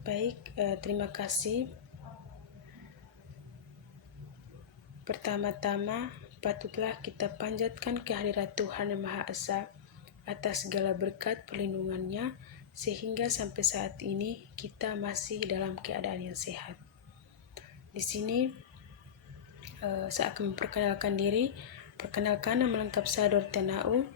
Baik, terima kasih. Pertama-tama, patutlah kita panjatkan kehadirat Tuhan Yang Maha Esa atas segala berkat perlindungannya, sehingga sampai saat ini kita masih dalam keadaan yang sehat. Di sini saya akan memperkenalkan diri. Perkenalkan, nama lengkap saya Dorte Nau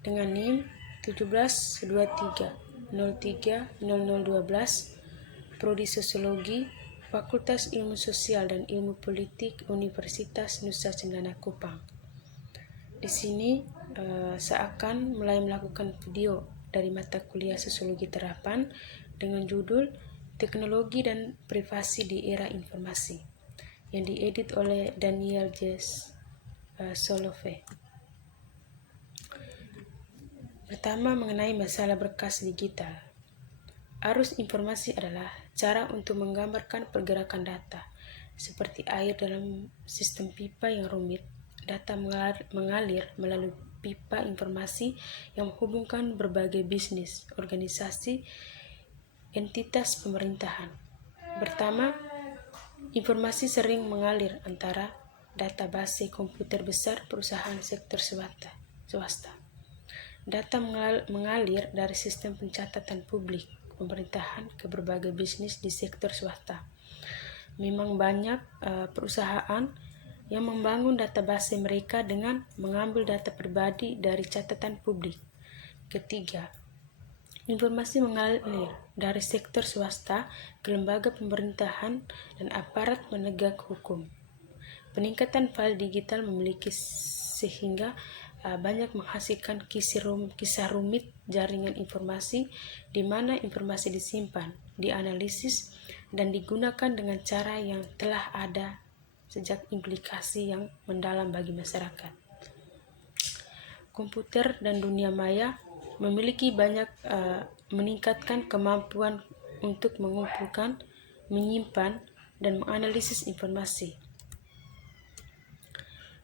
dengan NIM 1723030012, Prodi Sosiologi, Fakultas Ilmu Sosial dan Ilmu Politik, Universitas Nusa Cendana Kupang. Di sini saya akan mulai melakukan video dari mata kuliah Sosiologi Terapan dengan judul Teknologi dan Privasi di Era Informasi, yang diedit oleh Daniel J. Solove. Pertama, mengenai masalah berkas digital. Arus informasi adalah cara untuk menggambarkan pergerakan data. Seperti air dalam sistem pipa yang rumit, data mengalir melalui pipa informasi yang menghubungkan berbagai bisnis, organisasi, entitas pemerintahan. Pertama, informasi sering mengalir antara database komputer besar perusahaan sektor swasta. Data mengalir dari sistem pencatatan publik pemerintahan ke berbagai bisnis di sektor swasta. Memang banyak perusahaan yang membangun database mereka dengan mengambil data pribadi dari catatan publik. Ketiga, informasi mengalir dari sektor swasta ke lembaga pemerintahan dan aparat penegak hukum. Peningkatan file digital memiliki sehingga banyak menghasilkan kisah rumit jaringan informasi di mana informasi disimpan, dianalisis, dan digunakan dengan cara yang telah ada sejak implikasi yang mendalam bagi masyarakat. Komputer dan dunia maya memiliki banyak meningkatkan kemampuan untuk mengumpulkan, menyimpan, dan menganalisis informasi.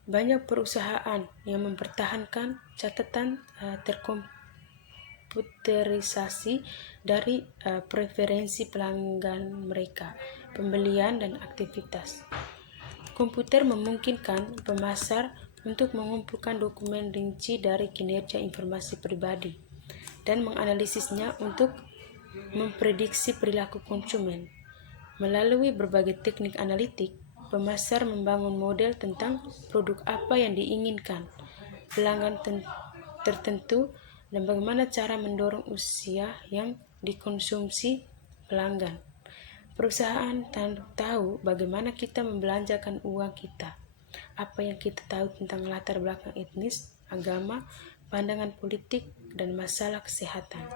Banyak perusahaan yang mempertahankan catatan terkomputerisasi dari preferensi pelanggan mereka, pembelian, dan aktivitas. Komputer memungkinkan pemasar untuk mengumpulkan dokumen rinci dari kinerja informasi pribadi dan menganalisisnya untuk memprediksi perilaku konsumen. Melalui berbagai teknik analitik, pemasar membangun model tentang produk apa yang diinginkan pelanggan tertentu dan bagaimana cara mendorong usia yang dikonsumsi pelanggan. Perusahaan tahu bagaimana kita membelanjakan uang kita, apa yang kita tahu tentang latar belakang etnis, agama, pandangan politik, dan masalah kesehatan.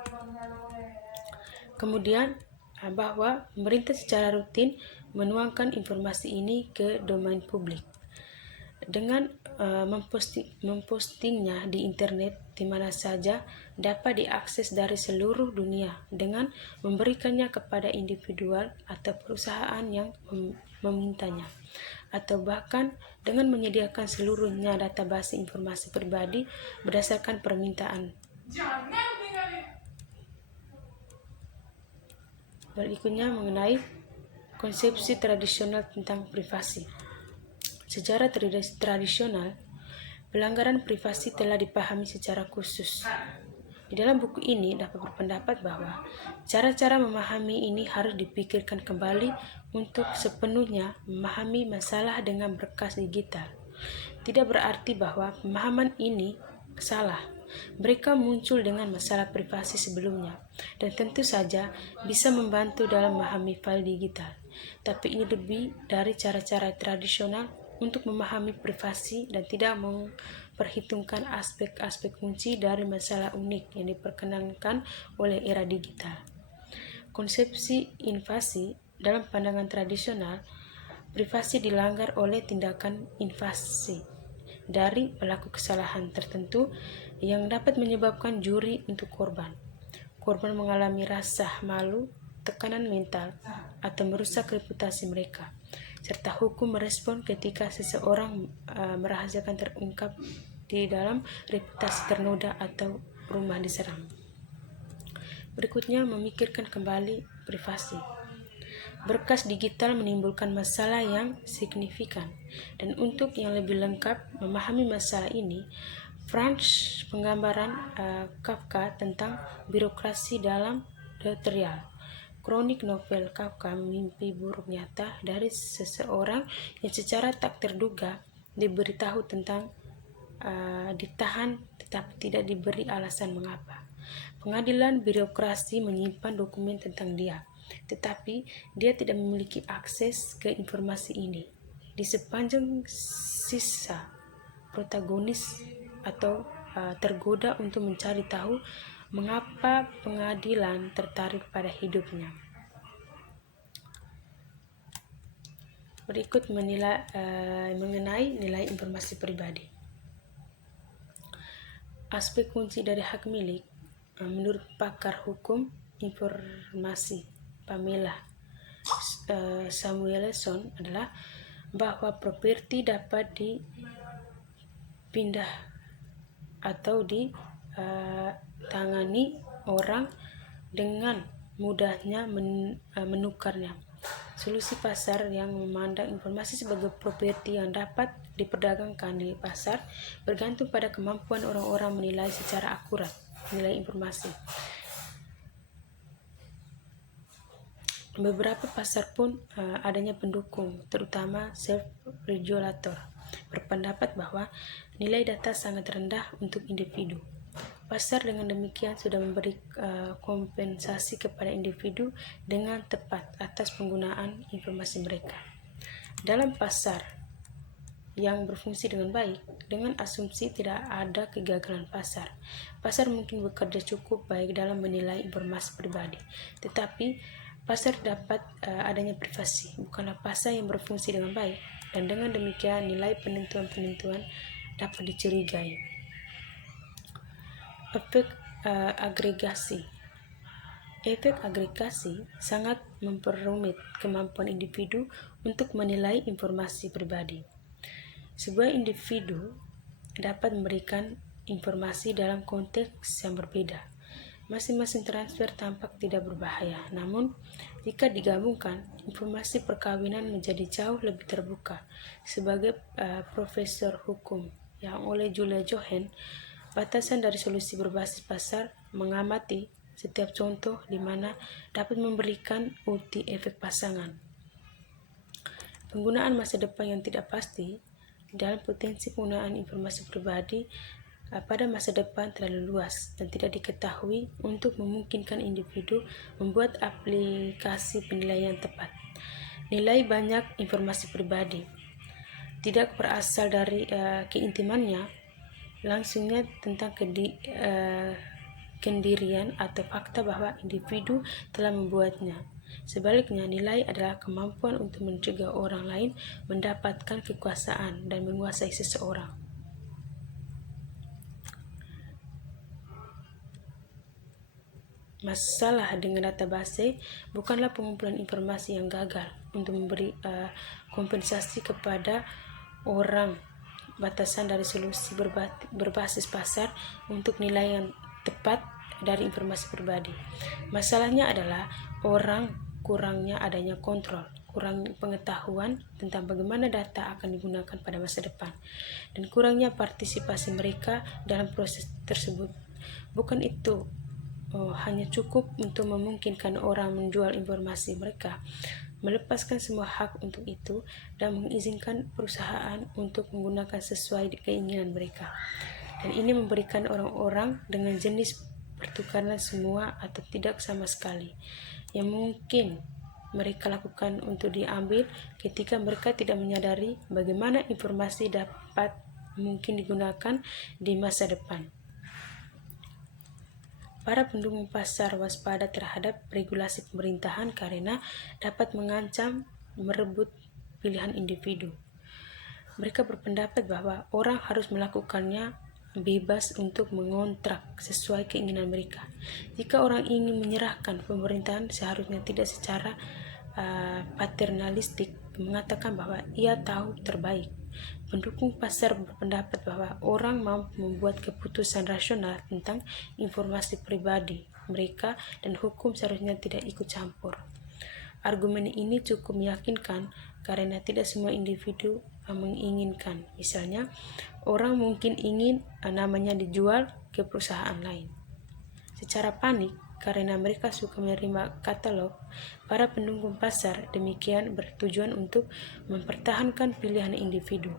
Kemudian, bahwa pemerintah secara rutin menuangkan informasi ini ke domain publik dengan mempostingnya di internet di mana saja dapat diakses dari seluruh dunia dengan memberikannya kepada individual atau perusahaan yang memintanya, atau bahkan dengan menyediakan seluruhnya database informasi pribadi berdasarkan permintaan. Berikutnya mengenai konsepsi tradisional tentang privasi. Secara tradisional, pelanggaran privasi telah dipahami secara khusus. Di dalam buku ini dapat berpendapat bahwa cara-cara memahami ini harus dipikirkan kembali untuk sepenuhnya memahami masalah dengan berkas digital. Tidak berarti bahwa pemahaman ini salah. Mereka muncul dengan masalah privasi sebelumnya dan tentu saja bisa membantu dalam memahami file digital. Tapi ini lebih dari cara-cara tradisional untuk memahami privasi dan tidak memperhitungkan aspek-aspek kunci dari masalah unik yang diperkenankan oleh era digital. Konsepsi invasi dalam pandangan tradisional, privasi dilanggar oleh tindakan invasi dari pelaku kesalahan tertentu yang dapat menyebabkan juri untuk korban. Korban mengalami rasa malu, tekanan mental, atau merusak reputasi mereka, serta hukum merespon ketika seseorang merahasiakan terungkap di dalam reputasi ternoda atau rumah diserang. Berikutnya, memikirkan kembali privasi. Berkas digital menimbulkan masalah yang signifikan, dan untuk yang lebih lengkap memahami masalah ini, Franz penggambaran Kafka tentang birokrasi dalam The Trial. Kronik novel Kafka, mimpi buruk nyata dari seseorang yang secara tak terduga diberitahu tentang ditahan tetapi tidak diberi alasan mengapa. Pengadilan birokrasi menyimpan dokumen tentang dia, tetapi dia tidak memiliki akses ke informasi ini. Di sepanjang sisa, protagonis atau tergoda untuk mencari tahu mengapa pengadilan tertarik pada hidupnya. Berikut mengenai nilai informasi pribadi. Aspek kunci dari hak milik menurut pakar hukum informasi Pamela Samuelson adalah bahwa properti dapat dipindah atau ditangani orang dengan mudahnya menukarnya. Solusi pasar yang memandang informasi sebagai properti yang dapat diperdagangkan di pasar bergantung pada kemampuan orang-orang menilai secara akurat nilai informasi. Beberapa pasar pun adanya pendukung, terutama self-regulator, berpendapat bahwa nilai data sangat rendah untuk individu. Pasar dengan demikian sudah memberi kompensasi kepada individu dengan tepat atas penggunaan informasi mereka. Dalam pasar yang berfungsi dengan baik, dengan asumsi tidak ada kegagalan pasar mungkin bekerja cukup baik dalam menilai informasi pribadi. Tetapi pasar dapat adanya privasi, bukanlah pasar yang berfungsi dengan baik, dan dengan demikian nilai penentuan-penentuan dapat dicurigai. Efek agregasi. Efek agregasi sangat memperumit kemampuan individu untuk menilai informasi pribadi. Sebuah individu dapat memberikan informasi dalam konteks yang berbeda. Masing-masing transfer tampak tidak berbahaya, namun jika digabungkan, informasi perkawinan menjadi jauh lebih terbuka. Sebagai profesor hukum yang oleh Julia Johan, batasan dari solusi berbasis pasar mengamati setiap contoh di mana dapat memberikan ulti efek pasangan. Penggunaan masa depan yang tidak pasti dalam potensi penggunaan informasi pribadi pada masa depan terlalu luas dan tidak diketahui untuk memungkinkan individu membuat aplikasi penilaian tepat. Nilai banyak informasi pribadi tidak berasal dari keintimannya langsungnya tentang kendirian atau fakta bahwa individu telah membuatnya. Sebaliknya, nilai adalah kemampuan untuk mencegah orang lain mendapatkan kekuasaan dan menguasai seseorang. Masalah dengan database bukanlah pengumpulan informasi yang gagal untuk memberi kompensasi kepada orang. Batasan dari solusi berbasis pasar untuk nilai yang tepat dari informasi pribadi. Masalahnya adalah kurangnya adanya kontrol, kurang pengetahuan tentang bagaimana data akan digunakan pada masa depan, dan kurangnya partisipasi mereka dalam proses tersebut. Bukan itu hanya cukup untuk memungkinkan orang menjual informasi mereka, melepaskan semua hak untuk itu, dan mengizinkan perusahaan untuk menggunakan sesuai keinginan mereka. Dan ini memberikan orang-orang dengan jenis pertukaran semua atau tidak sama sekali yang mungkin mereka lakukan untuk diambil ketika mereka tidak menyadari bagaimana informasi dapat mungkin digunakan di masa depan. Para pendukung pasar waspada terhadap regulasi pemerintahan karena dapat mengancam merebut pilihan individu. Mereka berpendapat bahwa orang harus melakukannya bebas untuk mengontrak sesuai keinginan mereka. Jika orang ingin menyerahkan pemerintahan, seharusnya tidak secara paternalistik mengatakan bahwa ia tahu terbaik. Pendukung pasar berpendapat bahwa orang mampu membuat keputusan rasional tentang informasi pribadi mereka dan hukum seharusnya tidak ikut campur. Argumen ini cukup meyakinkan karena tidak semua individu menginginkan. Misalnya, orang mungkin ingin namanya dijual ke perusahaan lain secara panik karena mereka suka menerima katalog. Para pendukung pasar demikian bertujuan untuk mempertahankan pilihan individu.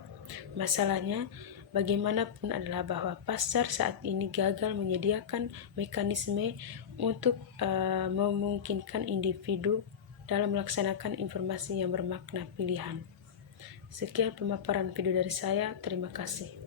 Masalahnya, bagaimanapun adalah bahwa pasar saat ini gagal menyediakan mekanisme untuk memungkinkan individu dalam melaksanakan informasi yang bermakna pilihan. Sekian pemaparan video dari saya. Terima kasih.